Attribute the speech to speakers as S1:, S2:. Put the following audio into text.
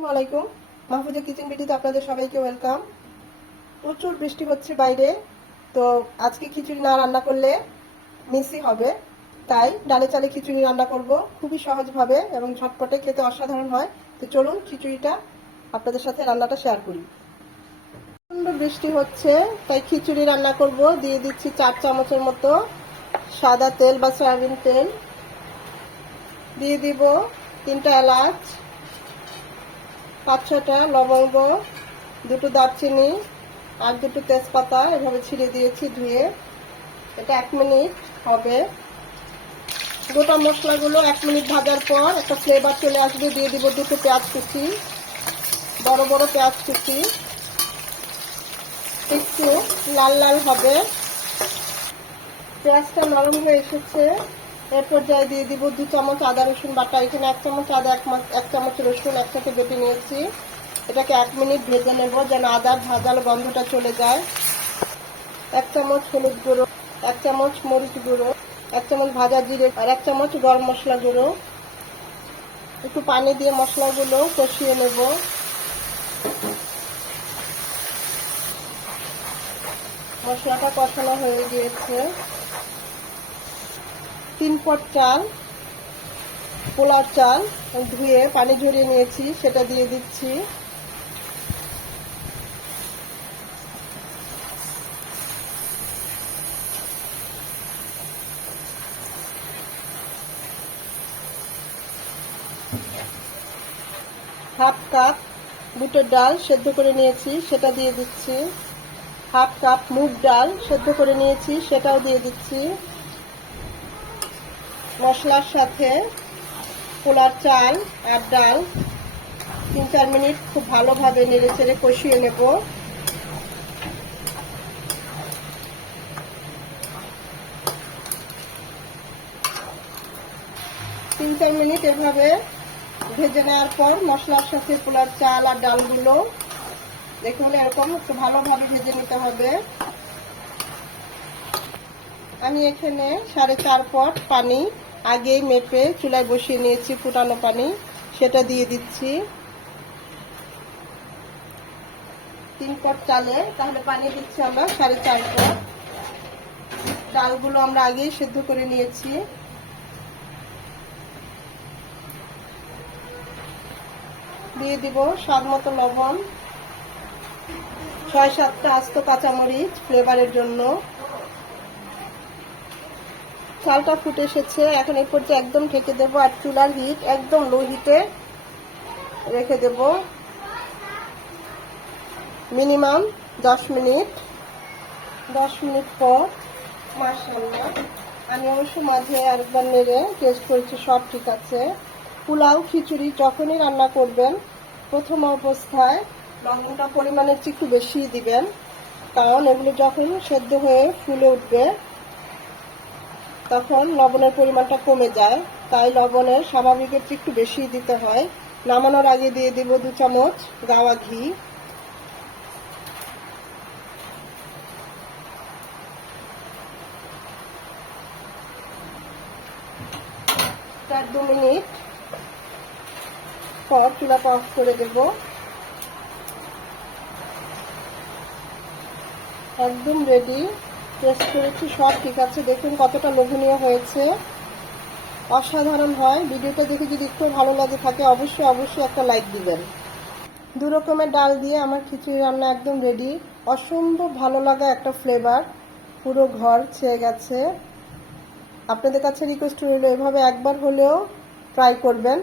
S1: আসসালামু আলাইকুম। মাহফুজা কিচেন বিটিতে আপনাদের সবাইকে ওয়েলকাম। প্রচুর বৃষ্টি হচ্ছে বাইরে। তো আজকে খিচুড়ি না রান্না করলে মিসই হবে। তাই ডালে চালে খিচুড়ি রান্না করব খুবই সহজভাবে এবং ঝটপটে খেতে অসাধারণ হয়। তো চলুন খিচুড়িটা আপনাদের সাথে রান্নাটা শেয়ার করি। প্রচণ্ড বৃষ্টি হচ্ছে, তাই খিচুড়ি রান্না করব। দিয়ে দিচ্ছি চার চামচের মতো সাদা তেল বা সয়াবিন তেল। দিয়ে দিব তিনটা এলাচ পাঁচ ছটা লবঙ্গ, দুটো দারচিনি, আর দুটো তেজপাতা এভাবে ছিঁড়ে দিয়েছি ধুয়ে। এটা এক মিনিট হবে। গোটা মশলাগুলো এক মিনিট ভাজার পর একটা ফ্লেভার চলে আসবে, দিয়ে দিব দুটো পেঁয়াজ কুচি, বড় বড় পেঁয়াজ কুচি। একটু লাল লাল হবে। পেঁয়াজটা নরম হয়ে এসেছে। এর পর্যায়ে দিয়ে দিব দু চামচ আদা রসুন বাটা। এখানে এক চামচ আদা, এক এক চামচ রসুন একসাথে বেটে নিয়েছি। এটাকে এক মিনিট ভেজে নেব যেন আদার ভাজাল গন্ধটা চলে যায়। এক চামচ হলুদ গুঁড়ো, এক চামচ মরিচ গুঁড়ো, এক চামচ ভাজা জিরে, আর এক চামচ গরম মশলা গুঁড়ো। একটু পানি দিয়ে মশলাগুলো কষিয়ে নেব। মশলাটা কষানো হয়ে গিয়েছে। তিন পট চাল পোলার চাল ধুয়ে পানি ঝরিয়ে নিয়েছি, সেটা দিয়ে দিচ্ছি। হাফ কাপ বুটের ডাল সেদ্ধ করে নিয়েছি, সেটা দিয়ে দিচ্ছি। হাফ কাপ মুগ ডাল সেদ্ধ করে নিয়েছি, সেটাও দিয়ে দিচ্ছি। মশলার সাথে পোলার চাল আর ডাল তিন চার মিনিট খুব ভালোভাবে নেড়ে চেড়ে কষিয়ে নেব। তিন চার মিনিট এভাবে ভেজে নেওয়ার পর মশলার সাথে পোলার চাল আর ডালগুলো দেখুন এরকম একটু ভালোভাবে ভেজে নিতে হবে। আমি এখানে সাড়ে চার পট পানি আগেই মেপে চুলায় বসিয়ে নিয়েছি ফুটানো পানি। সেটা দিয়ে দিচ্ছি। তিন পট চালে, তাহলে পানি দিচ্ছি আমরা সাড়ে চার পট ডালগুলো আমরা আগেই সেদ্ধ করে নিয়েছি। দিয়ে দিব স্বাদ মতো লবণ। ছয় সাতটা আস্ত কাঁচামরিচ ফ্লেভারের জন্য। চালটা ফুটে এসেছে। এখন এই পর্যায়ে একদম ঢেকে দেবো আর চুলার হিট একদম লো হিটে রেখে দেব। মিনিমাম দশ মিনিট। দশ মিনিট পর মাসাল্লাহ আমি অবশ্য মাঝে আরেকবার নেড়ে টেস্ট করেছি, সব ঠিক আছে। পোলাও, খিচুড়ি যখনই রান্না করবেন, প্রথম অবস্থায় লবণটা পরিমাণের একটু বেশি দিবেন। কারণ এগুলো যখন সেদ্ধ হয়ে ফুলে উঠবে তখন লবণের পরিমাণটা কমে যায়, তাই লবণের স্বাভাবিকের চেয়ে একটু বেশি দিতে হয়। নামানোর আগে দিয়ে দিব দু চামচ গাওয়া ঘি। তার দু মিনিট পর চুলাটা অফ করে দেব। একদম রেডি টেস্ট করেছি, সব ঠিক আছে। দেখুন কতটা লোভনীয় হয়েছে। অসাধারণ হয়। ভিডিওটা দেখে যদি একটু ভালো লাগে থাকে, অবশ্যই অবশ্যই একটা লাইক দিবেন। দু রকমের ডাল দিয়ে আমার খিচুড়ি রান্না একদম রেডি অসম্ভব ভালো লাগা একটা ফ্লেভার পুরো ঘর ছেয়ে গেছে। আপনাদের কাছে রিকোয়েস্ট রইল, এভাবে একবার হলেও ট্রাই করবেন।